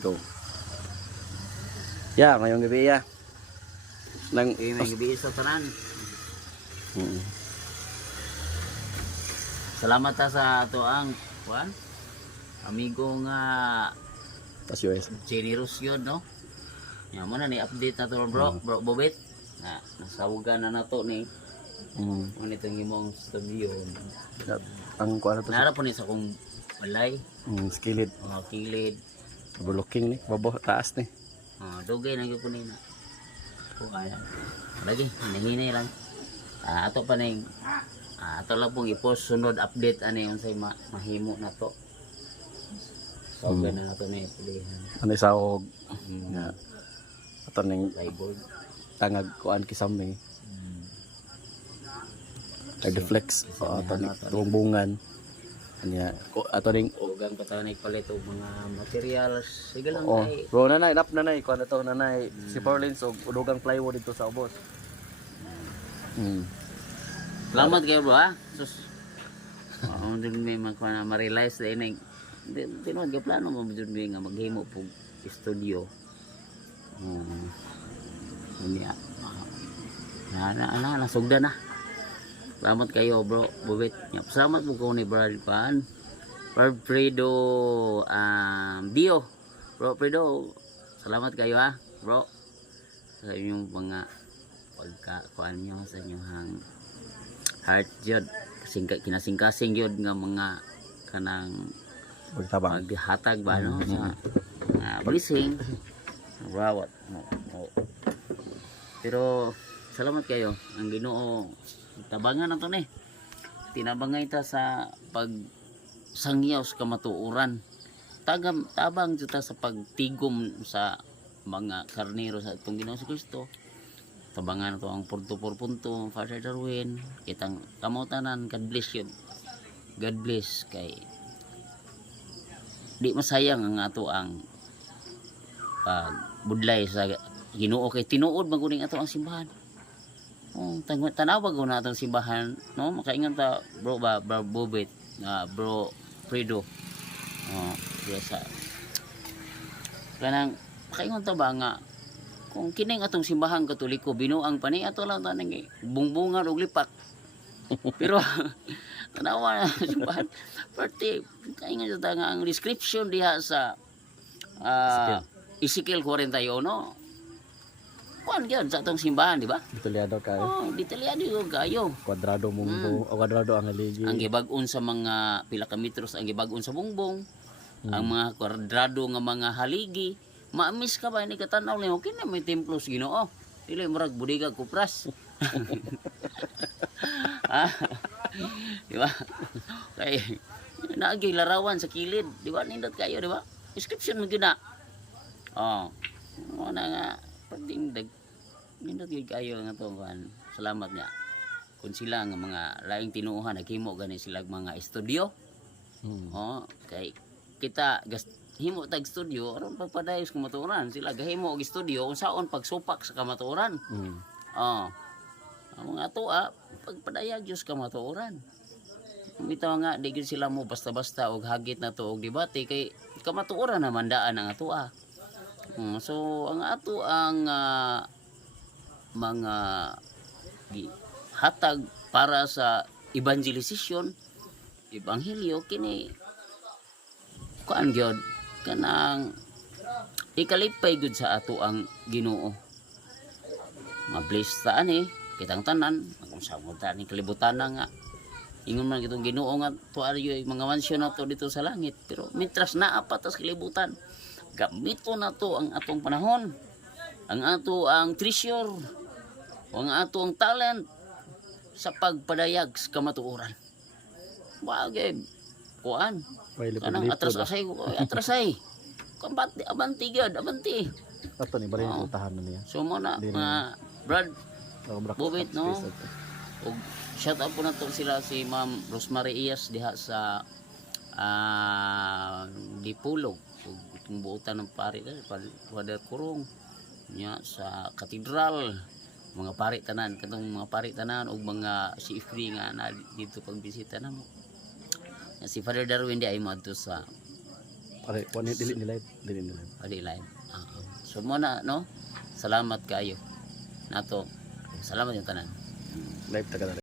go. Ya, ngayong gabi ya. Nang May gabi sa tanan. Salamat ta sa ato ang kuan. Amigo nga tas US. generous yun, no? Yan mo na ni update na to bro, bro Bobet. Na nasawagan na nato ni. Ano itong imong studio. Ang kuan to. Nara po ni sa kong balay. Skilid. Mga kilid. Overlooking ni, babo taas ni. Dugay na gyud po ni na. Kaya lagi hinahinay lang. Ato pa ning ato lang pong i-post sunod update ani unsay mahimo na to. So na nato ni pilihan. Ano sa og nga ato ning Cyborg. tangag kuan kisame. Reflex ato ning tumbungan. Anya ato ning Ugang patanay palit og mga materials. Sige lang oh, kay. bro nanay nap nanay kuan to nanay si Porlins og udugang plywood dito sa ubos. Salamat kayo bro ha. Sus. Din may ma-realize na inay. Tinuod ka plano mo jud nga maghimo pug studio. Unya. Nasugda na. Salamat kayo bro, Bobet. Salamat mo ko ni Brad Pan. Brad Fredo Bio. Bro Fredo, salamat kayo ha, bro. Sa inyong mga pagkakuan nyo sa inyong heart jud. Kinasing-kasing jud nga mga kanang Pagtabang. maghatag ba no sa blessing. Rawat. Pero salamat kayo. Ang Ginoo tabangan na to ni. Tinabangay ta sa pag sangyaw sa kamatuoran. Tabang juta sa pagtigom sa mga karnero sa itong Ginoo si Kristo. Tabangan to ang punto por punto, Father Darwin, kitang kamutanan, God bless yun. God bless kay di masayang ang ato ang budlay sa Ginoo kay tinuod maguning ato ang simbahan. Tanawag ko na itong simbahan, no? Makaingan ta, bro, bro Bobet, bro Fredo. Yes, kanang, makaingan ta ba nga, kung kining atong simbahan Katoliko, binuang pa ni, ato lang tanang bungbungan o lipak. Pero, tanawa na simbahan. Pati, kaingan ta nga, ang description diha sa Ezekiel 41, no? Kuan gyud sa atong simbahan, di ba? Detalyado kayo. Detalyado yung kayo. Kwadrado munggo, o kwadrado ang haligi. Ang gibag-on sa mga pila ka metros ang gibag-on sa bungbong. Ang mga kwadrado nga mga haligi, maamis ka ba ni katanaw nimo kini may templo sa Ginoo. Dili murag budiga kupras. Di ba? Kay naagi larawan sa kilid, di ba? Nindot kayo, di ba? Description mo gyud na. Mo na nga pagdingdag nindot gyud kayo nga to kan. Salamat niya. Kung sila nga mga laing tinuohan naghimo gani sila mga studio. Kay kita himo tag studio aron pagpadayos kamatuoran sila gahimo og studio kung saon pagsupak sa kamatuoran. Ang mga atoa pagpadayag Dios kamatuoran. Bitaw nga di gyud sila mo basta-basta og hagit na to og debate kay kamatuoran naman daan ang atoa. So ang ato ang mga hatag para sa evangelization ebanghelyo kini kuan gyud kanang ikalipay gud sa ato ang Ginoo. Mabless ta ani kitang tanan kung sa mo ta ni kalibutan na nga ingon man kitong Ginoo nga tuaryo mga mansyon nato dito sa langit pero mitras naa pa tas kalibutan. Gamito na to ang atong panahon, ang ato ang treasure, ang ato ang talent sa pagpadayag sa kamatuoran. Bagay, kuan. Kanang atrasay, abanti gad, abanti. Ato ni bari yung utahan na niya. So mo na, Brad, Bobet, no? Og shout out po na to sila si Ma'am Rosemary Iyas diha sa Dipulog. Itong buutan ng pari Father Kurong nya sa katedral mga pari tanan katong mga pari tanan og mga si Ifri nga na dito pagbisita namo si Father Darwin di ay moadto sa Pare, one dili ni live, dili ni live. Adi live. So mo na no. Salamat kayo. Nato. Salamat yung tanan. Live taga